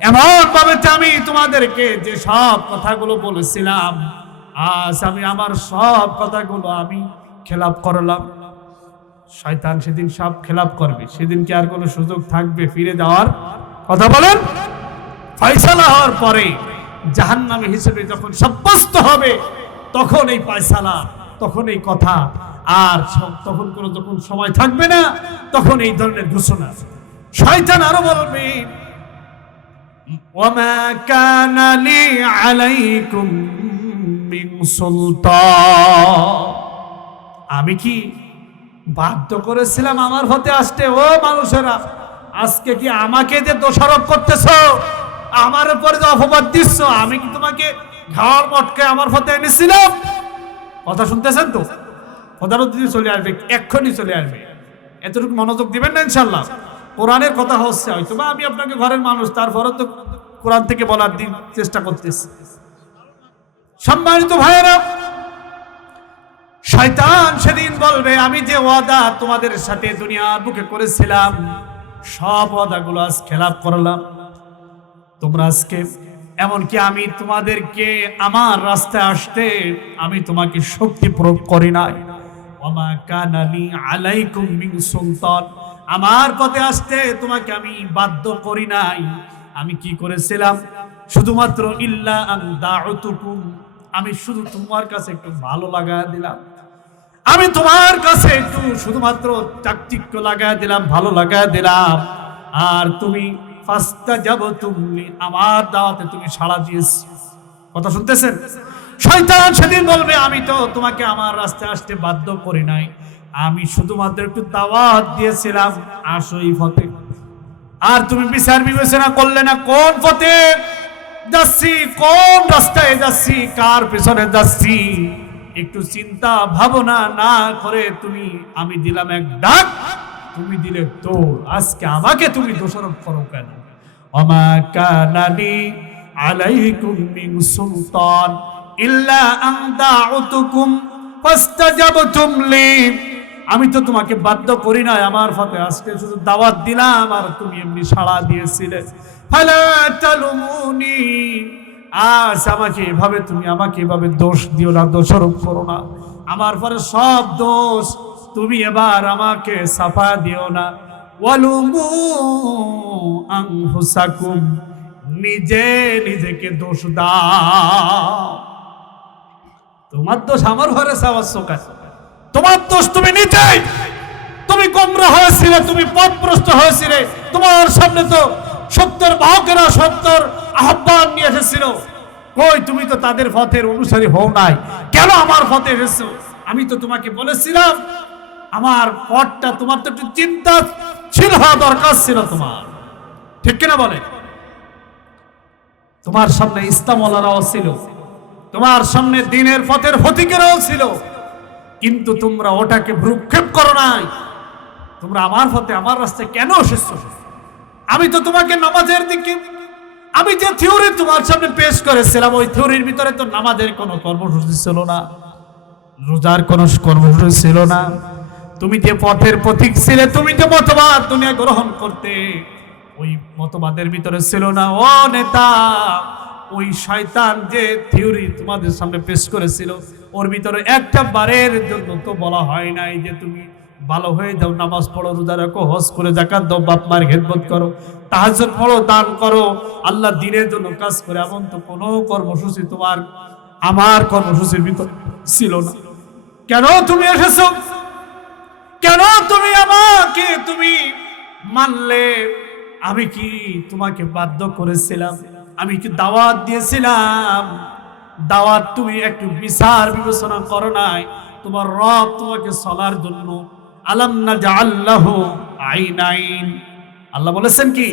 এমন ভাবে আমি তোমাদেরকে যে সব কথাগুলো বলেছিলাম, আজ আমি আমার সব কথাগুলো আমি খেলাপ করলাম। শয়তান সেদিন সব খেলাপ করবে, সেদিন কি আর কোনো সুযোগ থাকবে ফিরে যাওয়ার? কথা বলেন। ফয়সালা হওয়ার পরে জাহান্নামী হিসেবে যখন সাব্যস্ত হবে, তখন এই ফয়সালা, তখন এই কথা আর তখন কোনো যখন সময় থাকবে না, তখন এই ধরনের ঘোষণা। শয়তান আরো বলবে, ওয়ামা কানা লি আলাইকুম মিন সুলতান, আমি কি বাধ্য করেছিলাম আমার হতে আসতে? ও মানুষেরা, আজকে কি আমাকে যে দোষারোপ করতেছো, আমার উপরে যে অপবাদ দিচ্ছ, আমি কি তোমাকে ঘাড় মটকে আমার হতে এনেছিলাম? কথা শুনতেছেন তো? প্রধানত যদি চলে আসবে, এক্ষুনি চলে আসবে। এতটুকু মনোযোগ দিবেন না ইনশাল্লাহ। কোরআনের কথা হচ্ছে, হয়তো বা আমি আপনাকে ঘরের মানুষ, তারপরে তো কোরআন থেকে বলার দিন চেষ্টা করতেছি। সম্মানিত ভাইয়েরা, শয়তান সেদিন বলবে আমি যে ওয়াদা তোমাদের সাথে দুনিয়ার বুকে করেছিলাম, সব ওয়াদাগুলো আজ খেলাপ করলাম। তোমরা আজকে এমনকি আমি তোমাদেরকে আমার রাস্তায় আসতে আমি তোমাকে শক্তি প্রয়োগ করি নাই। ওমা কানা লি আলাইকুম মিন সুলতান, আমার পথে আসতে তোমাকে আমি বাধ্য করি নাই। আমি কি করেছিলাম? শুধুমাত্র ইল্লা আন দাউতুকুম, আমি শুধু তোমার কাছে একটু ভালো লাগা দিলাম, আমি তোমার কাছে একটু শুধুমাত্র চাকচিক্য লাগা দিলাম, ভালো লাগা দিলাম। আর তুমি ফাস্তাজাবতুম লি, আমার দাওয়াতে তুমি সাড়া দিয়েছো। কথা শুনতেছেন? শয়তান সেদিন বলবে আমি তো তোমাকে আমার রাস্তায় আসতে বাধ্য করি নাই, আমি শুধুমাত্র একটু দাওয়াত দিয়েছিলাম, আসো এই পথে। আর তুমি বিচার বিবেচনা করলে না কোন পথে যাচ্ছি, কোন রাস্তায় যাচ্ছি, কার পেছনে যাচ্ছি, একটু চিন্তা ভাবনা না করে তুমি, আমি দিলাম এক ডাক, তুমি দিলে দৌড়। আজকে আমাকে তুমি দোষারোপ করো কেন? ওমা কানা লি আলাইকুম মিন সুলতান ইল্লা আন দাউতুকুম ফাস্তাজাবতুম লি, আমি তো তোমাকে বাধ্য করি নাই, আমার পথে আজকে শুধু দাওয়াত দিলাম আর তুমি এমনি সাড়া দিয়েছিলে। ফালা তালুমুনি, আজ আমাকে এভাবে তুমি আমাকে এভাবে দোষ দিও না, দোষারোপ করো না। আমার পরে সব দোষ তুমি এবার আমাকে সাফা দিও না। ওয়ালুমু আনফুসাকুম, নিজে নিজেকে দোষ দাও। তোমার দোষ আমার ঘরে সাবাস, তোমার দোষ তুমি নিজেই। তুমি গোমরা হয়েছিলে, তুমি পথভ্রষ্ট হয়েছিলে। তোমার সামনে তো সত্যের বাহকেরা সত্যের আহ্বান নিয়ে এসেছিল, কই তুমি তো তাদের পথের অনুসারী হও নাই, কেন আমার পথে এসেছো? আমি তো তোমাকে বলেছিলাম আমার পথটা, তোমার তো একটু চিন্তাশীল হওয়া দরকার ছিল তোমার, ঠিক কিনা বলে? তোমার সামনে ইসলামওয়ালারাও ছিল, তোমার সামনে দ্বীনের পথের ফতিকেরাও ছিল, কিন্তু তোমরা ওটাকে ভ্রুক্ষেপ করো নাই। তোমরা আমার পথে, আমার রাস্তায় কেন এসেছো? আমি তো তোমাকে নামাজের দিকে, আমি যে থিওরি তোমার সামনে পেশ করেছিলাম, ওই থিওরির ভিতরে তো নামাজের কোনো কর্মসূচি ছিল না, রোজার কোনো কর্মসূচি ছিল না। তুমি যে পথের পথিক ছিলে, তুমি যে মতবাদ দুনিয়া গ্রহণ করতে, ওই মতবাদের ভিতরে ছিল না। ও নেতা, ওই শয়তান যে থিওরি তোমাদের সামনে পেশ করেছিল, ওর ভিতরে একটা বারের জন্য তো বলা হয় নাই যে তুমি ভালো হয়ে যাও, নামাজ পড়ো, রোজা রাখো, হজ করে যাকাত দাও, বাপ মার খেদমত করো, তাহাজ্জুদ পড়ো, দান করো, আল্লাহ দ্বীনের জন্য কাজ করে, এমন তো কোনো কর্মসূচি তোমার আমার কর্মসূচির ভিতর ছিল না। কেন তুমি এসেছো? কেন তুমি আমাকে তুমি মানলে? আমি কি তোমাকে বাধ্য করেছিলাম? আমি কি দাওয়াত দিয়েছিলাম? দাওয়াত তুমি একটু বিচার বিবেচনা করো নাই? তোমার রব তোমাকে চলার জন্য আলাম নাজআল লাহু আইনাইন, আল্লাহ বলেছেন কি,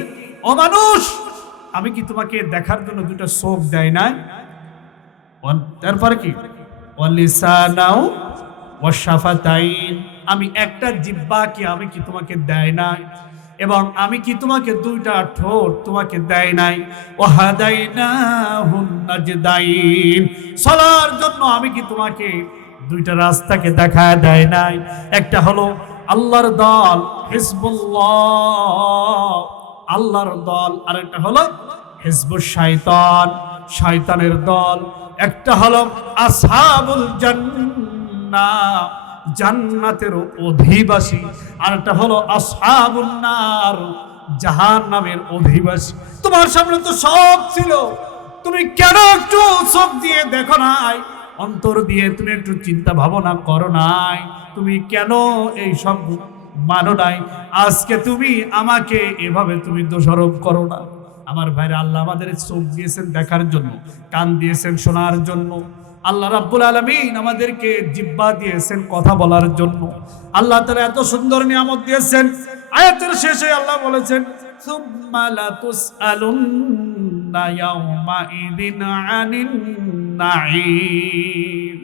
ও মানুষ, আমি কি তোমাকে দেখার জন্য দুটো চোখ দেয় নাই? তারপরে কি, ওয়ালিসানাও ওয়াশাফাতাইন, আমি একটা জিহ্বা কি আমি কি তোমাকে দেয় নাই? এবং আমি কি তোমাকে দুইটা ঠোঁট তোমাকে দেয় নাই? ওয়াহাদাইনাহুন নাজদাইন, চলার জন্য আমি কি তোমাকে দুইটা রাস্তাকে দেখায় দেয় নাই? একটা হলো আল্লাহর দল হিজবুল্লাহ, আল্লাহর দল, আর একটা হলো হিজবুশ শাইতান, শয়তানের দল। একটা হলো আসহাবুল জান্নাহ, জান্নাতের অধিবাসী, আর একটা হলো আসহাবুন নার, জাহান্নামের অধিবাসী। তোমার সামনে তো সব ছিল, তুমি কেন একটু চোখ দিয়ে দেখো নাই? অন্তর দিয়ে তুমি একটু চিন্তা ভাবনা করো নাই? তুমি কেন এই সব মানো নাই? আজকে তুমি আমাকে এভাবে তুমি দোষারোপ করো না। আমার ভাইরা, আল্লাহ আমাদের চোখ দিয়েছেন দেখার জন্য, কান দিয়েছেন শোনার জন্য, আল্লাহ রাব্বুল আলামিন আমাদেরকে জিহ্বা দিয়েছেন কথা বলার জন্য। আল্লাহ তাআলা এত সুন্দর নিয়ামত দিয়েছেন। আয়াতের শেষে আল্লাহ বলেছেন, সুম্মা লাতুসআলুন্না ইয়াওমাইদিন আনিন নাঈম,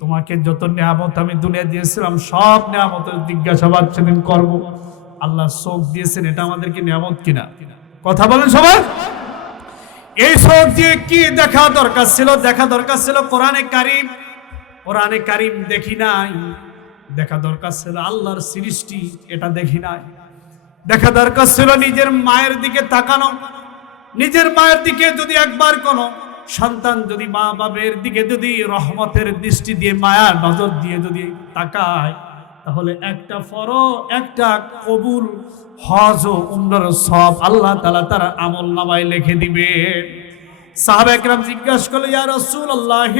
তোমাকে যত নিয়ামত আমি দুনিয়া দিয়েছিলাম, সব নিয়ামতের জিজ্ঞাসাবাদ সেদিন করব। আল্লাহ চোখ দিয়েছেন, এটা আমাদেরকে নিয়ামত কিনা? কথা বলেন সবাই। এই চোখ দিয়ে কি দেখা দরকার ছিল? দেখা দরকার ছিল কোরআনে কারীম। কোরআনে কারীম দেখি নাই, দেখা দরকার ছিল আল্লাহর সৃষ্টি, এটা দেখি নাই। দেখা দরকার ছিল নিজের মায়ের দিকে তাকানো। নিজের মায়ের দিকে যদি একবার কোনো সন্তান যদি মা বাবার দিকে যদি রহমতের দৃষ্টি দিয়ে, মায়ার নজর দিয়ে যদি তাকায়, তাহলে একটা একটা কবুল হজ ও উমরার সব আল্লাহ তাআলা তার আমল নামায় লিখে দিবে। সাহাবা একরাম জিজ্ঞাসা করলেন, ইয়া রাসূলুল্লাহ,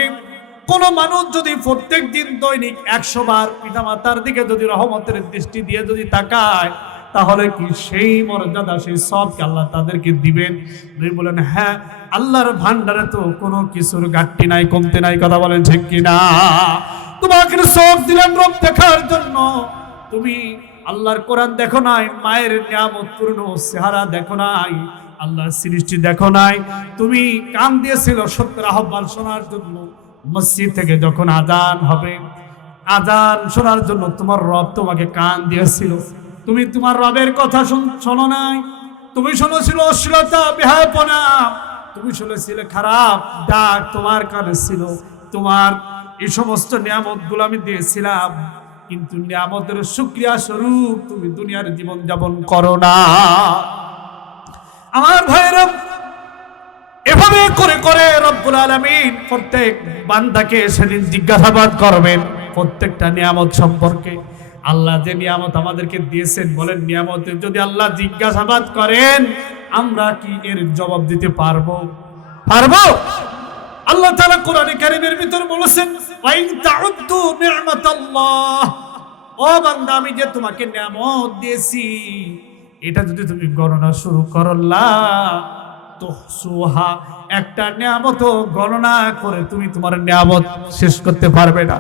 কোন মানুষ যদি প্রত্যেক দিন দৈনিক 100 বার পিতামাতার দিকে যদি রহমতের দৃষ্টি দিয়ে যদি তাকায়, তাহলে কি সেই মর্যাদা, সেই সবকে আল্লাহ তাদেরকে দিবেন? তিনি বলেন, হ্যাঁ, আল্লাহর ভান্ডারে তো কোনো কিছুর ঘাটতি নাই, কমতে নাই। কথা বলেন ঠিক কিনা? তোমাকে সব দিলেন রব দেখার জন্য, তুমি আল্লাহর কোরআন দেখো নাই, মায়ের নিয়ামত পূর্ণ চেহারা দেখো নাই, আল্লাহর সৃষ্টি দেখো নাই। তুমি কান দিয়েছিল সত্যের আহ্বান শোনার জন্য। মসজিদ থেকে যখন আযান হবে, আযান শোনার জন্য তোমার রব তোমাকে কান দিয়েছিল। তুমি তোমার রবের কথা শোনো নাই। তুমি শুনেছিল অশ্লীলতা, বেহায়াপনা, তুমি শুনেছিলে খারাপ ডাক, তোমার কানে ছিল। তোমার এই সমস্ত নিয়ামতগুলো আমি দিয়েছিলাম, কিন্তু নিয়ামতের শুকরিয়া স্বরূপ তুমি দুনিয়ার জীবন যাপন করো না। আমার ভাইরা, এভাবে করে করে রব্বুল আলামিন প্রত্যেক বান্দাকে সেদিন জিজ্ঞাসাবাদ করবেন প্রত্যেকটা নিয়ামত সম্পর্কে। আল্লাহ যে নিয়ামত আমাদেরকে দিয়েছেন, বলেন নিয়ামতের যদি আল্লাহ জিজ্ঞাসাবাদ করেন, আমরা কি এর জবাব দিতে পারবো? আল্লাহ তাআলা কোরআনে কারীমের ভিতর বলেছেন, ওয়া ইন তাউদ্দু নি'মাতাল্লাহ, ও বান্দা, আমি যে তোমাকে নিয়ামত দিয়েছি, এটা যদি তুমি গণনা শুরু করলা তো সুহা, একটা নিয়ামত গণনা করে তুমি তোমার নিয়ামত শেষ করতে পারবে না।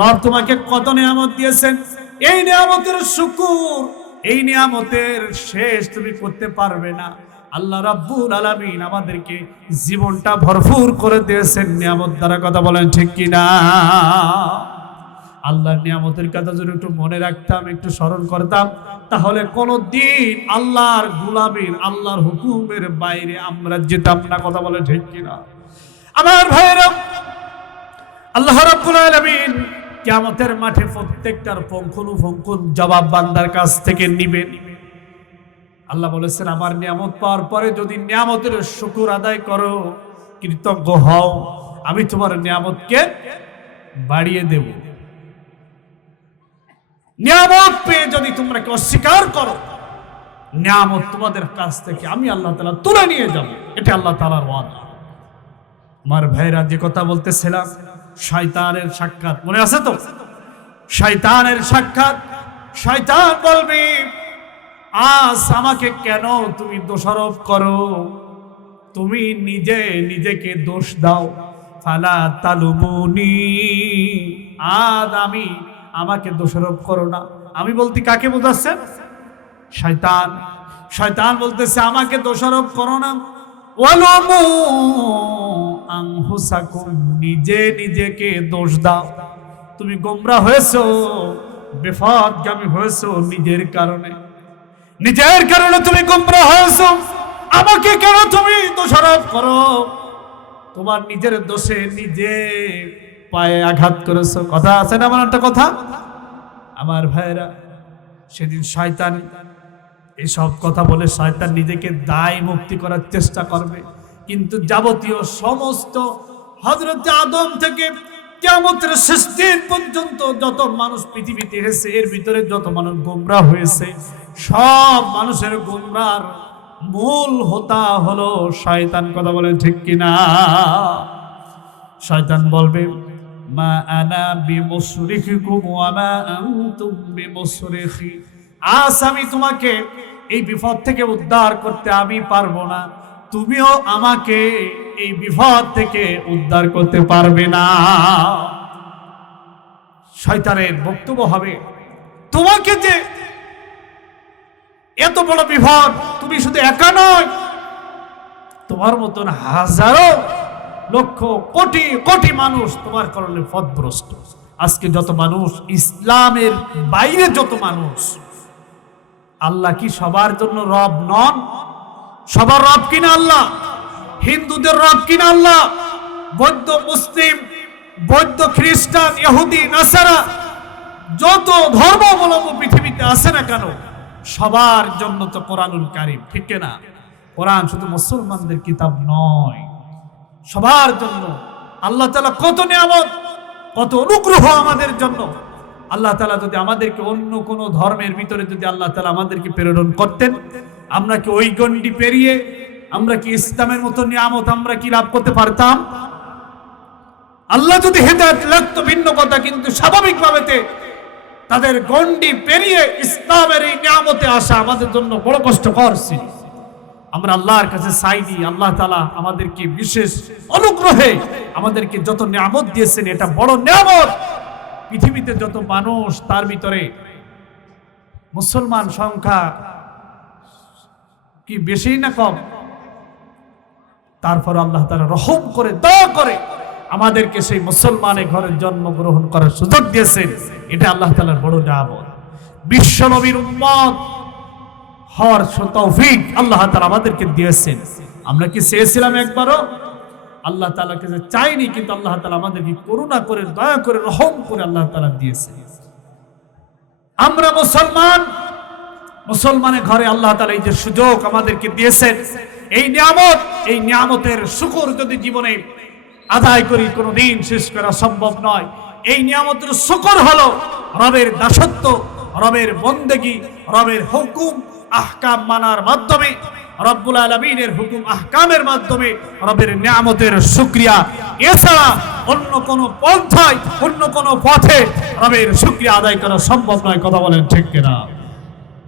রব তোমাকে কত নিয়ামত দিয়েছেন, এই নিয়ামতের শুকর, এই নিয়ামতের শেষ তুমি করতে পারবে না। আল্লাহ রাব্বুল আলামিন আমাদেরকে জীবনটা ভরপুর করে দিয়েছেন নিয়ামত দ্বারা। কথা বলেন ঠিক কিনা? আল্লাহর নিয়ামতের কথা যদি একটু মনে রাখতাম, একটু স্মরণ করতাম, তাহলে কোনদিন আল্লাহর গোলামীর, আল্লাহর হুকুমের বাইরে আমরা যেতাম না। কথা বলে ঠিক কিনা? আমার ভাইরা, আল্লাহ রাব্বুল আলামিন কিয়ামতের মাঠে প্রত্যেকটার পুঙ্খানুপুঙ্খ জবাব বান্দার কাছ থেকে নিবেন। আল্লাহ বলেছেন, আমার নিয়ামত পাওয়ার পরে যদি নিয়ামতের শুকর আদায় করো, কৃতজ্ঞ হও, আমি তোমার নিয়ামতকে বাড়িয়ে দেব। নিয়ামত পেয়ে যদি তোমরা অস্বীকার করো, নিয়ামত তোমাদের কাছ থেকে আমি আল্লাহ তাআলা তুলে নিয়ে যাব। এটা আল্লাহ তাআলার ওয়াদা। আমার ভাইরা, যে কথা বলতেছিলাম, শয়তানের সাক্ষাৎ মনে আছে তো? শয়তানের সাক্ষাৎ। শয়তান বলবে, আজ আমাকে কেন তুমি দোষারোপ করো? তুমি নিজে নিজেকে দোষ দাও। ফালা তালুমুনি, আজ আমাকে দোষারোপ করো না। আমি বলতে কাকে বোঝাচ্ছেন? শয়তান। শয়তান বলতেছে, আমাকে দোষারোপ করো না। ওয়ালুমু আনফুসাকুম, নিজে নিজেকে দোষ দাও। তুমি গোমরাহ হয়েছো, বিপথগামী হয়েছো নিজের কারণে। নিজের কারণে তুমি গোমরাহ হয়েছো, আমাকে কেন তুমি দোষারোপ করো? তোমার নিজের দোষে নিজে পায়ে আঘাত করেছো। কথা আছে না আমার একটা কথা? আমার ভাইরা, সেদিন শয়তান এইসব কথা বলে শয়তান নিজেকে দায় মুক্তি করার চেষ্টা করবে, কিন্তু যাবতীয় সমস্ত হযরত আদম থেকে কিয়ামতের শেষ দিন পর্যন্ত যত মানুষ পৃথিবীতে এসেছে, এর ভিতরে যত মানুষ গোমরাহ হয়েছে, সব মানুষের গোমরাহর মূল হোতা হলো শয়তান। কথা বলেন ঠিক কিনা? শয়তান বলবে, মা আনা বিমুসরিখিকুম ওয়া মা আনতুম বিমুসরিখি, আজ আমি তোমাকে এই বিপদ থেকে উদ্ধার করতে আমি পারবো না, তুমিও আমাকে এই বিপদ থেকে উদ্ধার করতে পারবে না। শয়তানের বক্তব্য হবে, তোমাকে যে এত বড় বিপদ, তুমি শুধু একা নয়, তোমার মতন হাজারো লক্ষ কোটি কোটি মানুষ তোমার কারণে পথভ্রষ্ট। আজকে যত মানুষ ইসলামের বাইরে, যত মানুষ, আল্লাহ কি সবার জন্য রব নন? সবার রব কিনা আল্লাহ? হিন্দুদের রব কিনা আল্লাহ? বৌদ্ধ, মুসলিম, বৌদ্ধ, খ্রিস্টান, ইহুদি, নাসারা, যত ধর্মাবলম্বী পৃথিবীতে আছে না কেন, সবার জন্য তো কোরআনুল কারীম, ঠিক না? কোরআন শুধু মুসলমানদের কিতাব নয়, সবার জন্য। আল্লাহ তাআলা কত নিয়ামত, কত অনুগ্রহ আমাদের জন্য। আল্লাহ তাআলা যদি আমাদেরকে অন্য কোন ধর্মের ভিতরে যদি আল্লাহ তাআলা আমাদেরকে প্রেরণ করতেন, আমরা কি ওই গণ্ডি পেরিয়ে আমরা কি ইসলামের মতো নিয়ামত আমরা কি লাভ করতে পারতাম? আল্লাহ যদি হেদায়েত লাগতো ভিন্ন কথা, কিন্তু স্বাভাবিকভাবে তাদের গণ্ডি পেরিয়ে ইসলামের এই নিয়ামতে আসা আমাদের জন্য বড় কষ্টকর ছিল। আমরা আল্লাহর কাছে চাইনি, আল্লাহ তাআলা আমাদেরকে বিশেষ অনুগ্রহে আমাদেরকে যত নিয়ামত দিয়েছেন, এটা বড় নিয়ামত। পৃথিবীতে যত মানুষ, তার ভিতরে মুসলমান সংখ্যা কি বেশি না কম? তারপর আল্লাহ তাআলা রহম করে, দয়া করে আমাদেরকে সেই মুসলমানের ঘরে জন্মগ্রহণ করার সুযোগ দিয়েছেন। এটা আল্লাহ তাআলার বড় নিয়ামত। বিশ্ব নবীর উম্মত হওয়ার তৌফিক আল্লাহ তাআলা আমাদেরকে দিয়েছেন। আমরা কি চেয়েছিলাম একবারও? আল্লাহ তাআলার কাছে চাইনি, কিন্তু আল্লাহ তাআলা আমাদেরকে করুণা করে, দয়া করে, রহম করে আল্লাহ তাআলা দিয়েছেন। আমরা মুসলমান, মুসলমানের ঘরে আল্লাহ তাআলা এই যে সুযোগ আমাদেরকে দিয়েছেন, এই নিয়ামত, এই নিয়ামতের শুকর যদি জীবনে আদায় করি, কোনোদিন শেষ করা সম্ভব নয়। এই নিয়ামতের শুকর হলো রবের দাসত্ব, রবের বন্দেগী, রবের হুকুম আহকাম মানার মাধ্যমে, রব্বুল আলামিনের হুকুম আহকামের মাধ্যমে রবের নিয়ামতের শুকরিয়া। এছাড়া অন্য কোনো পন্থায় অন্য কোনো পথে রবের শুকরিয়া আদায় করা সম্ভব নয়। কথা বলেন ঠিক কিনা?